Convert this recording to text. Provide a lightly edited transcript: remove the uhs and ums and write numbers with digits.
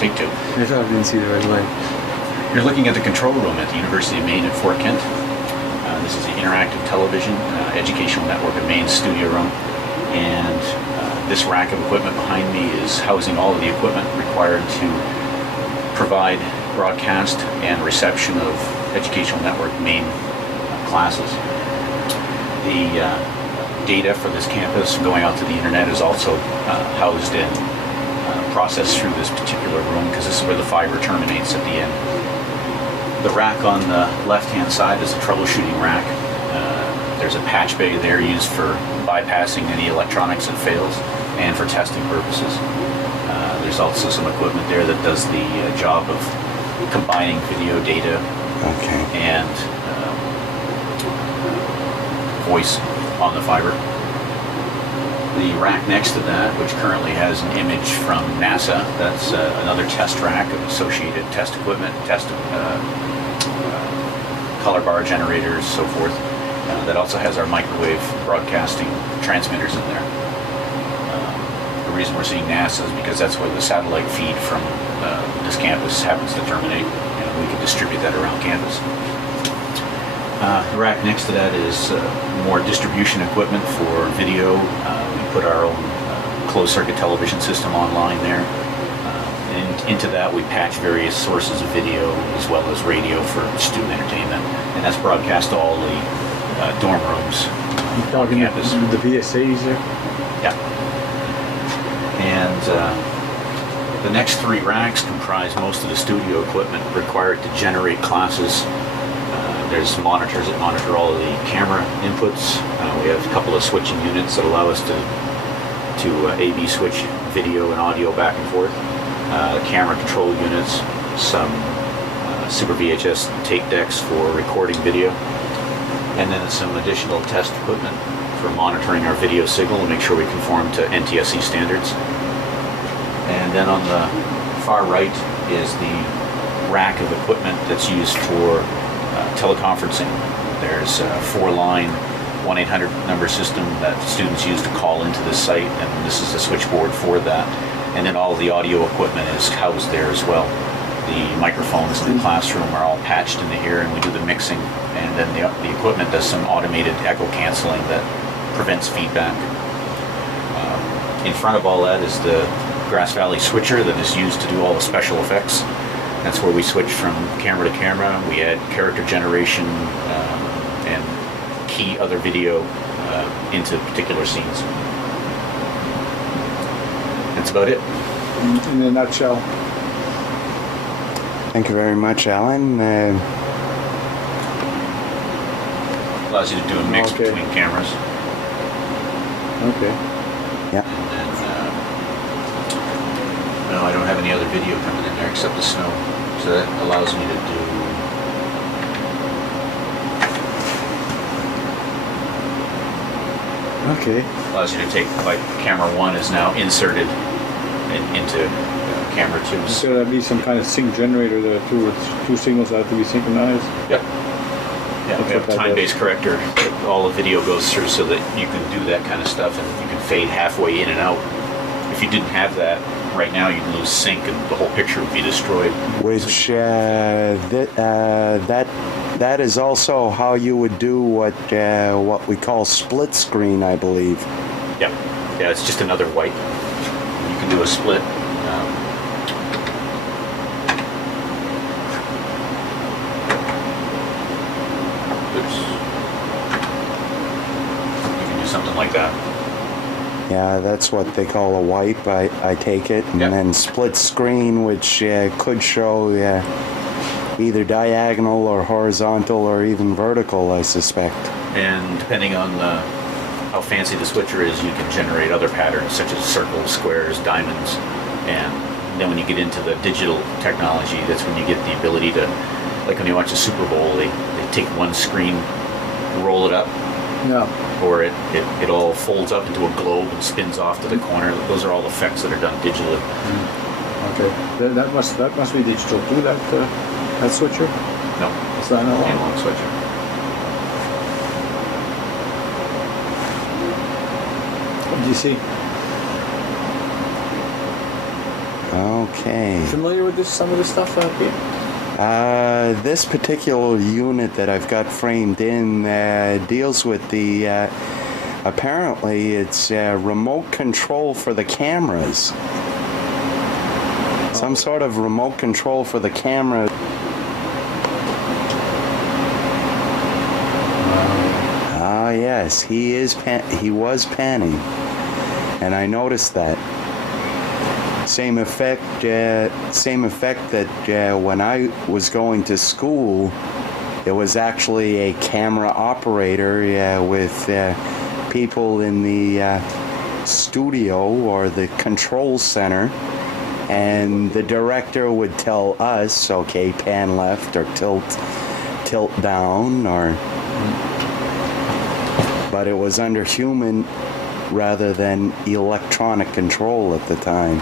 Take two. I thought I didn't see the red light. You're looking at the control room at the University of Maine at Fort Kent. This is the interactive television educational network of Maine studio room. And this rack of equipment behind me is housing all of the equipment required to provide broadcast and reception of educational network Maine classes. The data for this campus going out to the internet is also housed and processed through this particular room, because this is where the fiber terminates at the end. The rack on the left-hand side is a troubleshooting rack. There's a patch bay there used for bypassing any electronics that fails and for testing purposes. There's also some equipment there that does the job of combining video data and voice on the fiber. The rack next to that, which currently has an image from NASA, that's another test rack of associated test equipment, color bar generators, so forth. That also has our microwave broadcasting transmitters in there. The reason we're seeing NASA is because that's where the satellite feed from this campus happens to terminate, and we can distribute that around campus. The rack next to that is more distribution equipment for video. We put our own closed-circuit television system online there. And into that we patch various sources of video as well as radio for student entertainment. And that's broadcast to all the dorm rooms on campus. The VSAs there? Yeah. And the next three racks comprise most of the studio equipment required to generate classes. There's monitors that monitor all of the camera inputs. We have a couple of switching units that allow us to A/B switch video and audio back and forth. Camera control units, some Super VHS tape decks for recording video, and then some additional test equipment for monitoring our video signal to make sure we conform to NTSC standards. And then on the far right is the rack of equipment that's used for teleconferencing. There's a 4-line 1-800 number system that students use to call into this site, and this is the switchboard for that. And then all of the audio equipment is housed there as well. The microphones in the classroom are all patched into here, and we do the mixing. And then the equipment does some automated echo canceling that prevents feedback. In front of all that is the Grass Valley switcher that is used to do all the special effects. That's where we switch from camera to camera. We add character generation and key other video into particular scenes. That's about it. In a nutshell. Thank you very much, Alan. Allows you to do a mix between cameras. Okay. Yeah. And then, no, I don't have any other video coming in there except the snow. So that allows me to do... Okay. Allows you to take, like, camera 1 is now inserted into camera 2. So there'll be some kind of sync generator there too, with two signals that have to be synchronized. Yep. Yeah, we have a time-based corrector that all the video goes through so that you can do that kind of stuff, and you can fade halfway in and out. If you didn't have that, right now you'd lose sync and the whole picture would be destroyed. Which that is also how you would do what we call split screen, I believe. Yeah, yeah, it's just another white. You can do a split. Something like that. Yeah, that's what they call a wipe, I take it. And then split screen, which could show either diagonal or horizontal or even vertical, I suspect. And depending on how fancy the switcher is, you can generate other patterns such as circles, squares, diamonds. And then when you get into the digital technology, that's when you get the ability to, like when you watch the Super Bowl, they take one screen, roll it up, or it all folds up into a globe and spins off to the corner. Those are all effects that are done digitally. Okay, that must be digital too. That switcher? No, it's not an analog switcher. What do you see? Okay. Familiar with some of this stuff out here? This particular unit that I've got framed in deals with the, apparently it's remote control for the cameras. Some sort of remote control for the camera. Ah, yes, he was panning, and I noticed that. Same effect that when I was going to school, it was actually a camera operator with people in the studio or the control center, and the director would tell us, okay, pan left or tilt down, or but it was under human rather than electronic control at the time.